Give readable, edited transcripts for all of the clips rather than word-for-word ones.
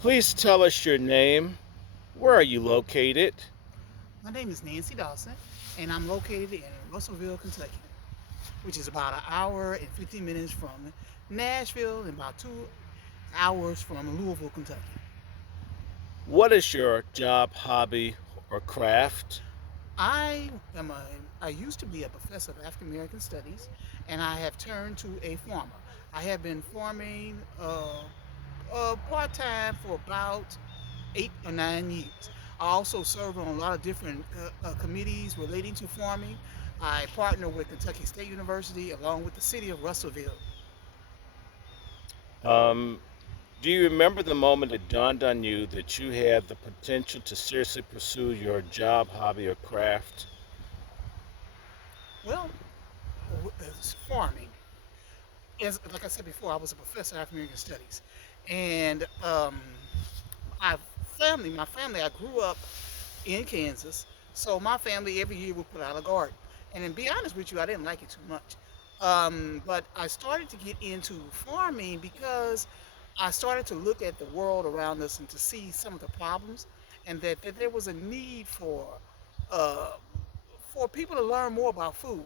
Please tell us your name. Where are you located? My name is Nancy Dawson, and I'm located in Russellville, Kentucky, which is about an hour and 15 minutes from Nashville and about 2 hours from Louisville, Kentucky. What is your job, hobby, or craft? I am a I used to be a professor of African American studies, and I have turned to a farmer. I have been farming part time for about 8 or 9 years. I also serve on a lot of different committees relating to farming. I partner with Kentucky State University along with the city of Russellville. Um, do you remember the moment it dawned on you that you had the potential to seriously pursue your job, hobby, or craft? Well, it's farming. As like I said before, I was a professor of African American studies, and I my family. I grew up in Kansas, so my family every year would put out a garden. And to be honest with you, I didn't like it too much. But I started to get into farming because I started to look at the world around us and to see some of the problems, and that there was a need uh, for people to learn more about food.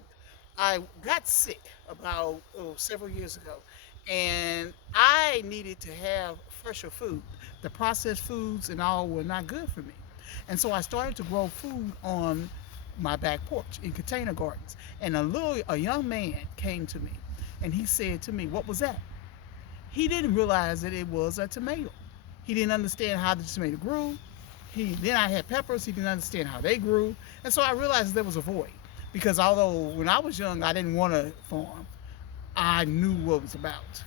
I got sick about several years ago, and I needed to have fresher food. The processed foods and all were not good for me. And so I started to grow food on my back porch in container gardens. And a young man came to me and he said to me, "What was that?" He didn't realize that it was a tomato. He didn't understand how the tomato grew. Then I had peppers. He didn't understand how they grew, and so I realized there was a void. Because although when I was young I didn't want to farm, I knew what it was about,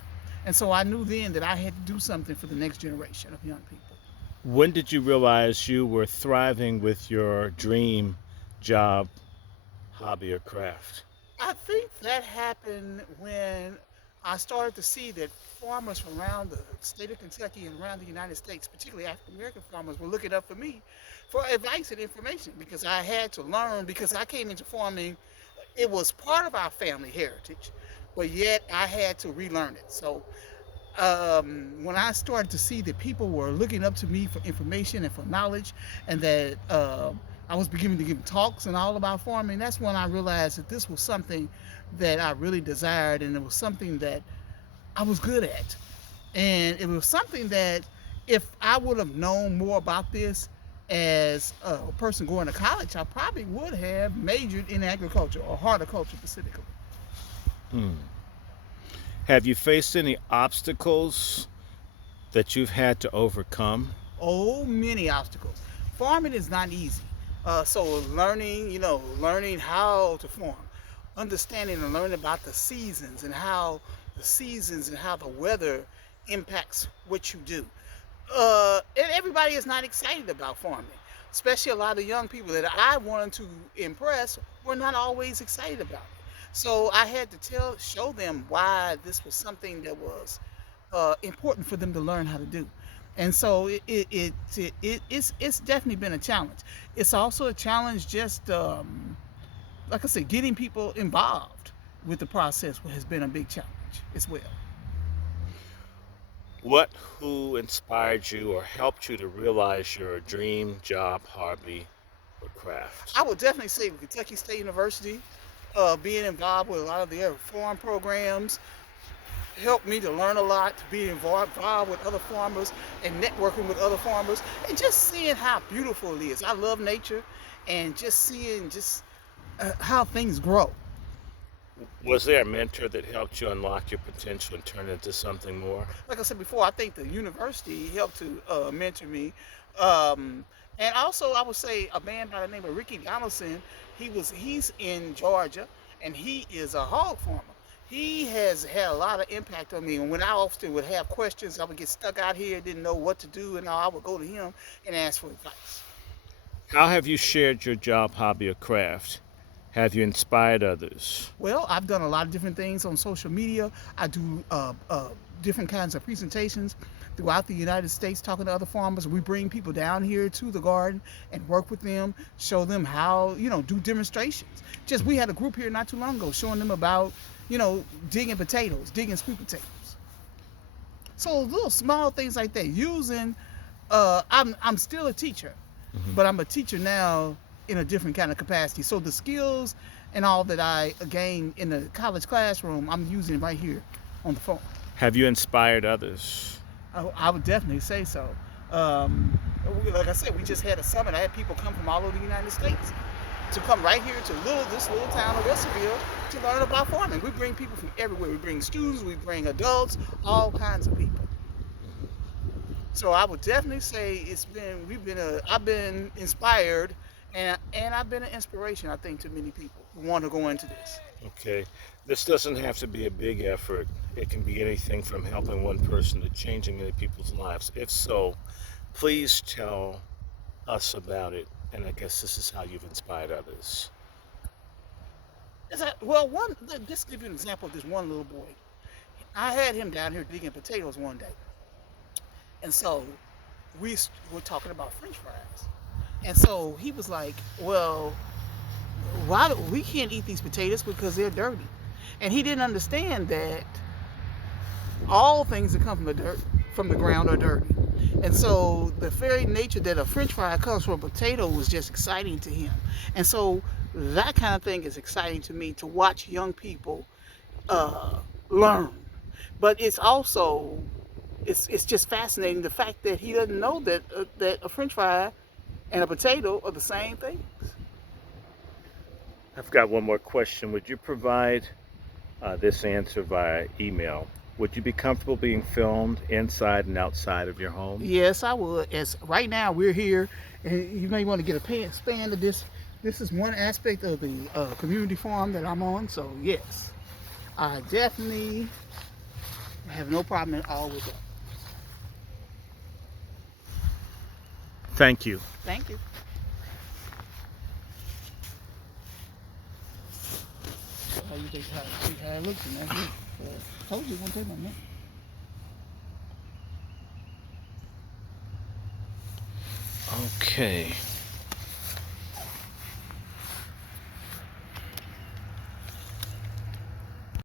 and so I knew then that I had to do something for the next generation of young people. When did you realize you were thriving with your dream job, hobby, or craft? I think that happened when I started to see that farmers from around the state of Kentucky and around the United States, particularly African American farmers, were looking up for me for advice and information because I had to learn. Because I came into farming, it was part of our family heritage, but yet I had to relearn it. So when I started to see that people were looking up to me for information and for knowledge, and that I was beginning to give talks and all about farming, that's when I realized that this was something that I really desired, and it was something that I was good at, and it was something that if I would have known more about this as a person going to college, I probably would have majored in agriculture or horticulture specifically. Hmm. Have you faced any obstacles that you've had to overcome? Oh, many obstacles. Farming is not easy. So learning how to farm, understanding and learning about the seasons and how the weather impacts what you do. And everybody is not excited about farming, especially a lot of young people that I wanted to impress were not always excited about it. So I had to show them why this was something that was important for them to learn how to do. And so it's definitely been a challenge. It's also a challenge just like I said, getting people involved with the process has been a big challenge as well. What who inspired you or helped you to realize your dream job, hobby, or craft? I would definitely say Kentucky State University, being involved with a lot of their farm programs, helped me to learn a lot, to be involved with other farmers and networking with other farmers, and just seeing how beautiful it is. I love nature, and just seeing how things grow. Was there a mentor that helped you unlock your potential and turn it into something more? Like I said before, I think the university helped to mentor me. Um, and also, I would say a man by the name of Ricky Donaldson. He's in Georgia, and he is a hog farmer. He has had a lot of impact on me. And when I often would have questions, I would get stuck out here, didn't know what to do, and all, I would go to him and ask for advice. How have you shared your job, hobby, or craft? Have you inspired others? Well, I've done a lot of different things on social media. I do different kinds of presentations throughout the United States talking to other farmers. We bring people down here to the garden and work with them, show them how, do demonstrations. Just we had a group here not too long ago showing them about, digging potatoes, digging sweet potatoes. So little small things like that, using I'm still a teacher, Hmm. but I'm a teacher now in a different kind of capacity. So the skills and all that I gained in the college classroom, I'm using right here on the phone. Have you inspired others? I would definitely say so. Um, like I said, we just had a summit. I had people come from all over the United States to come right here to this little town of Russellville to learn about farming. We bring people from everywhere. We bring students, we bring adults, all kinds of people. So I would definitely say I've been inspired, and I've been an inspiration, I think, to many people who want to go into this. Okay. This doesn't have to be a big effort. It can be anything from helping one person to changing many people's lives. If so, please tell us about it. And I guess this is how you've inspired others. Well, just to give you an example of this one little boy. I had him down here digging potatoes one day, and so were talking about French fries. And so he was like, "Well, why do we can't eat these potatoes because they're dirty?" And he didn't understand that all things that come from the ground are dirty. And so the very nature that a French fry comes from a potato was just exciting to him. And so that kind of thing is exciting to me to watch young people uh, learn. But it's just fascinating the fact that he doesn't know that a French fry and a potato are the same thing. I've got one more question. Would you provide this answer via email? Would you be comfortable being filmed inside and outside of your home? Yes, I would. As right now we're here, and you may want to get a span of this. This is one aspect of the community farm that I'm on. So yes, I definitely have no problem at all with that. Thank you. Thank you. How you think how it looks in there? Told you one thing on that. Okay.